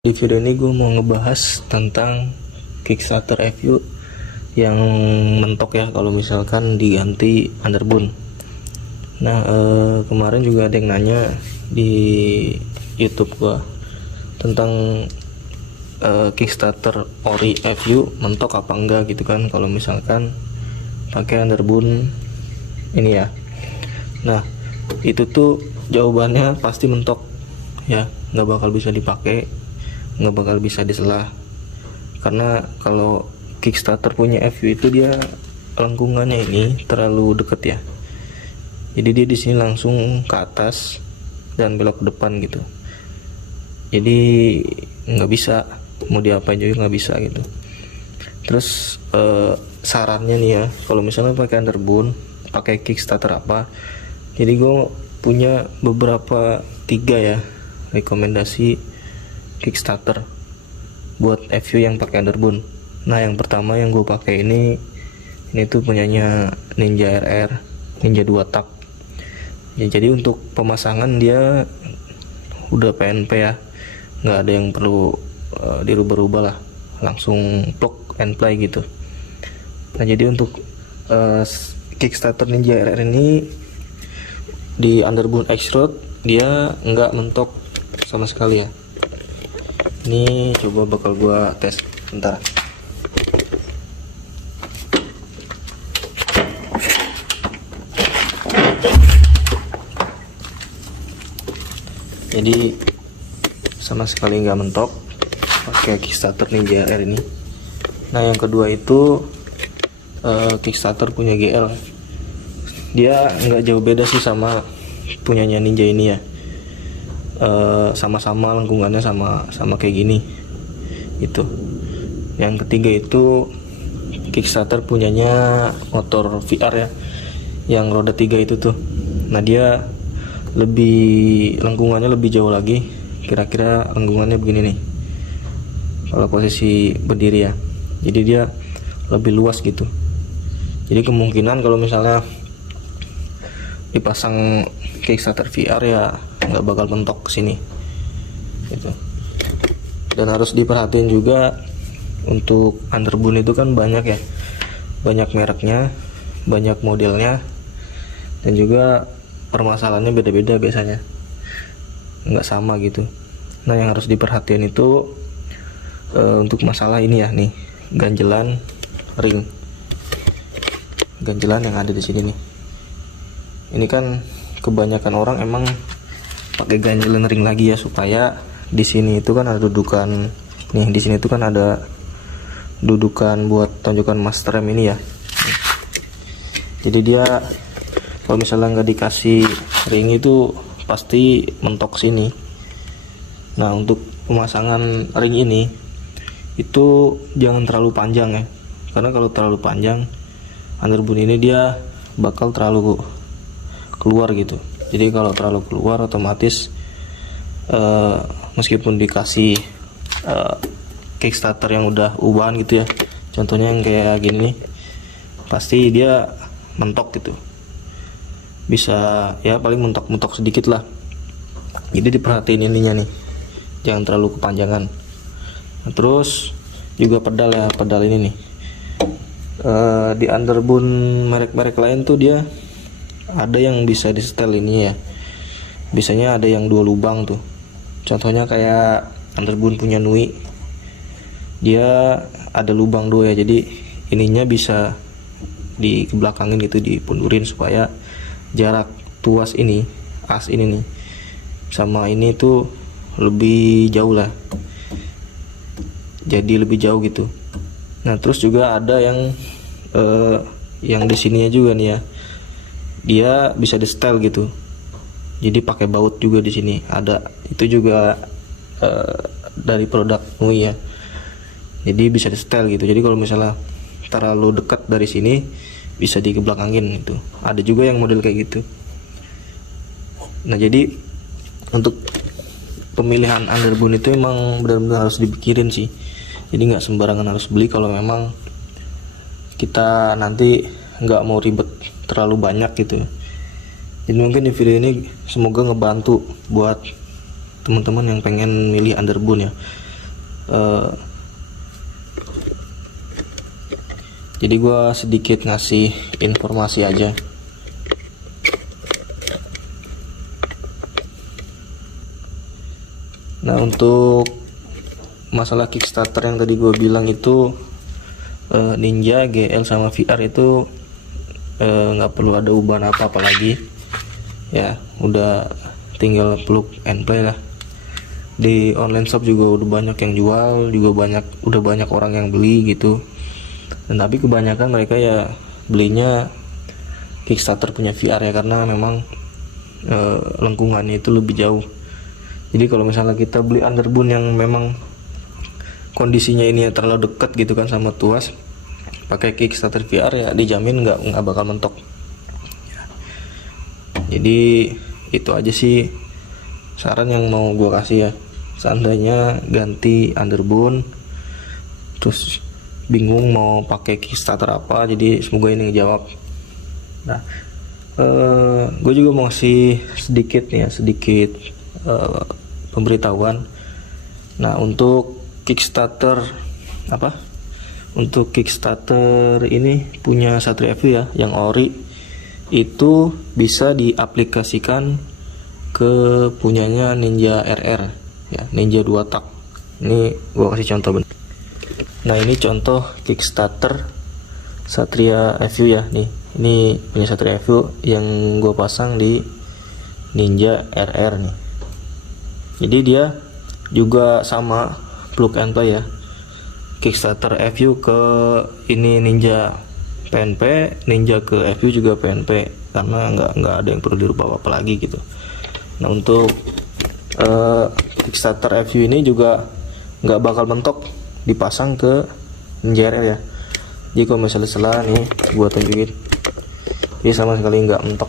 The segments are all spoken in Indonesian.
Di video ini gue mau ngebahas tentang Kickstarter review yang mentok ya kalau misalkan diganti Underbone. Nah kemarin juga ada yang nanya di YouTube gue tentang Kickstarter Ori review mentok apa enggak gitu kan kalau misalkan pakai Underbone ini ya. Nah itu tuh jawabannya pasti mentok ya, nggak bakal bisa dipakai, nggak bakal bisa diselah, karena kalau Kickstarter punya FU itu dia lengkungannya ini terlalu deket ya, jadi dia di sini langsung ke atas dan belok ke depan gitu, jadi nggak bisa, mau diapain juga nggak bisa gitu. Terus sarannya nih ya, kalau misalnya pakai Underbone, pakai Kickstarter apa, jadi gue punya beberapa 3 ya rekomendasi Kickstarter buat FU yang pakai Underbone. Nah yang pertama yang gue pakai ini tuh punyanya Ninja RR, Ninja 2 tak ya, jadi untuk pemasangan dia udah PNP ya, nggak ada yang perlu dirubah-rubah lah, langsung plug and play gitu. Nah jadi untuk Kickstarter Ninja RR ini di Underbone X-Road dia nggak mentok sama sekali ya. Ini coba bakal gua tes bentar. Jadi sama sekali nggak mentok pakai Kickstarter Ninja RR ini. Nah yang kedua itu Kickstarter punya GL. Dia nggak jauh beda sih sama punyanya Ninja ini ya. Sama-sama lengkungannya sama kayak gini itu. Yang ketiga itu Kickstarter punyanya motor VR ya, yang roda 3 itu tuh. Nah dia lengkungannya lebih jauh lagi, kira-kira lengkungannya begini nih kalau posisi berdiri ya, jadi dia lebih luas gitu. Jadi kemungkinan kalau misalnya dipasang Kickstarter VR ya nggak bakal mentok ke sini gitu. Dan harus diperhatiin juga untuk Underbone itu kan banyak ya, banyak mereknya, banyak modelnya, dan juga permasalahannya beda-beda biasanya, nggak sama gitu. Nah yang harus diperhatiin itu untuk masalah ini ya, nih ganjelan ring, ganjelan yang ada di sini nih. Ini kan kebanyakan orang emang pakai ganjelan ring lagi ya, supaya di sini itu kan ada dudukan nih, di sini itu kan ada dudukan buat tonjokan master rem ini ya. Jadi dia kalau misalnya nggak dikasih ring itu pasti mentok sini. Nah untuk pemasangan ring ini itu jangan terlalu panjang ya, karena kalau terlalu panjang Underbone ini dia bakal terlalu keluar gitu. Jadi kalau terlalu keluar otomatis meskipun dikasih Kickstarter yang udah ubahan gitu ya, contohnya yang kayak gini nih, pasti dia mentok gitu, bisa ya paling mentok sedikit lah. Jadi diperhatiin ininya nih, jangan terlalu kepanjangan. Nah, terus juga pedal ya, pedal ini nih di Underbone merek-merek lain tuh dia ada yang bisa di setel ini ya, biasanya ada yang 2 lubang tuh, contohnya kayak Underbone punya Nui, dia ada lubang 2 ya, jadi ininya bisa dibelakangin gitu, dipundurin supaya jarak tuas ini, as ini nih sama ini tuh lebih jauh lah, jadi lebih jauh gitu. Nah terus juga ada yang di sininya juga nih ya, dia bisa di setel gitu, jadi pakai baut juga di sini ada, itu juga dari produk Nui ya, jadi bisa di setel gitu. Jadi kalau misalnya terlalu dekat dari sini bisa dikebelakangin gitu, ada juga yang model kayak gitu. Nah jadi untuk pemilihan Underbone itu emang benar-benar harus dipikirin sih, jadi nggak sembarangan harus beli kalau memang kita nanti nggak mau ribet terlalu banyak gitu. Jadi mungkin di video ini semoga ngebantu buat teman-teman yang pengen milih Underbone ya. Jadi gue sedikit ngasih informasi aja. Nah, untuk masalah Kickstarter yang tadi gue bilang itu, Ninja, GL sama VR itu nggak perlu ada ubahan apa-apa lagi ya, udah tinggal plug and play lah. Di online shop juga udah banyak yang jual, juga udah banyak orang yang beli gitu. Dan tapi kebanyakan mereka ya belinya Kickstarter punya VR ya, karena memang lengkungannya itu lebih jauh. Jadi kalau misalnya kita beli Underbound yang memang kondisinya ini ya terlalu dekat gitu kan sama tuas, pakai Kickstarter VR ya dijamin nggak bakal mentok. Jadi itu aja sih saran yang mau gue kasih ya. Seandainya ganti Underbound terus bingung mau pakai Kickstarter apa, jadi semoga ini ngejawab. Nah, gue juga mau ngasih sedikit pemberitahuan. Nah, untuk Kickstarter ini punya Satria FU ya, yang ori itu bisa diaplikasikan ke punyanya Ninja RR ya, Ninja 2 tak. Ini gue kasih contoh bentar. Nah, ini contoh Kickstarter Satria FU ya, nih ini punya Satria FU yang gue pasang di Ninja RR nih. Jadi dia juga sama plug and play ya, Kickstarter FU ke ini Ninja PNP, Ninja ke FU juga PNP, karena nggak ada yang perlu dirubah apa lagi gitu. Nah, untuk Kickstarter FU ini juga nggak bakal mentok dipasang ke Ninja RR ya. Jadi kalau misalnya salah nih gua tunjukin, ini sama sekali nggak mentok.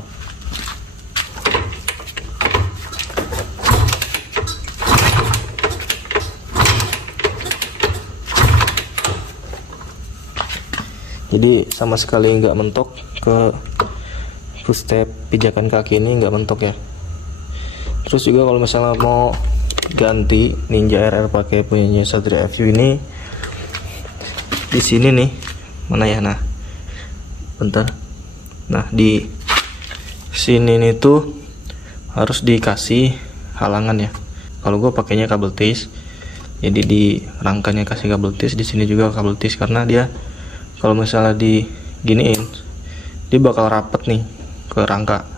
Jadi sama sekali nggak mentok, ke footstep pijakan kaki ini nggak mentok ya. Terus juga kalau misalnya mau ganti Ninja RR pakai punyanya Satria FU ini, di sini nih, mana ya, nah bentar, nah di sini nih tuh harus dikasih halangan ya. Kalau gue pakainya kabel tis, jadi di rangkanya kasih kabel tis, di sini juga kabel tis, karena dia kalau misalnya diginiin dia bakal rapet nih ke rangka.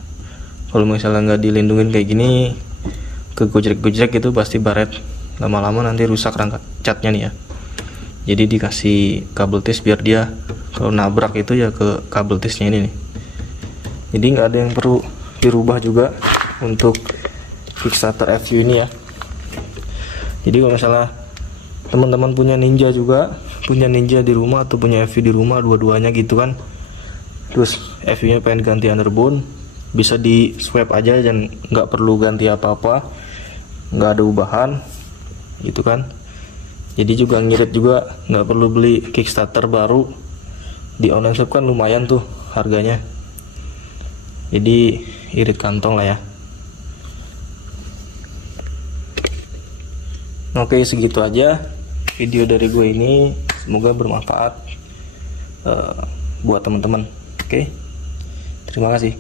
Kalau misalnya nggak dilindungin kayak gini, ke gojrek-gojrek itu pasti baret, lama-lama nanti rusak rangka catnya nih ya. Jadi dikasih kabel tis biar dia kalau nabrak itu ya ke kabel tisnya ini nih. Jadi nggak ada yang perlu dirubah juga untuk Kickstarter FU ini ya. Jadi kalau misalnya teman-teman punya Ninja juga, punya Ninja di rumah atau punya FU di rumah, dua-duanya gitu kan, terus FU nya pengen ganti Underbound, bisa di swap aja dan nggak perlu ganti apa-apa, nggak ada ubahan gitu kan. Jadi juga ngirit juga, nggak perlu beli Kickstarter baru, di online shop kan lumayan tuh harganya, jadi irit kantong lah ya. Oke, segitu aja video dari gue ini, semoga bermanfaat buat teman-teman. Oke, terima kasih.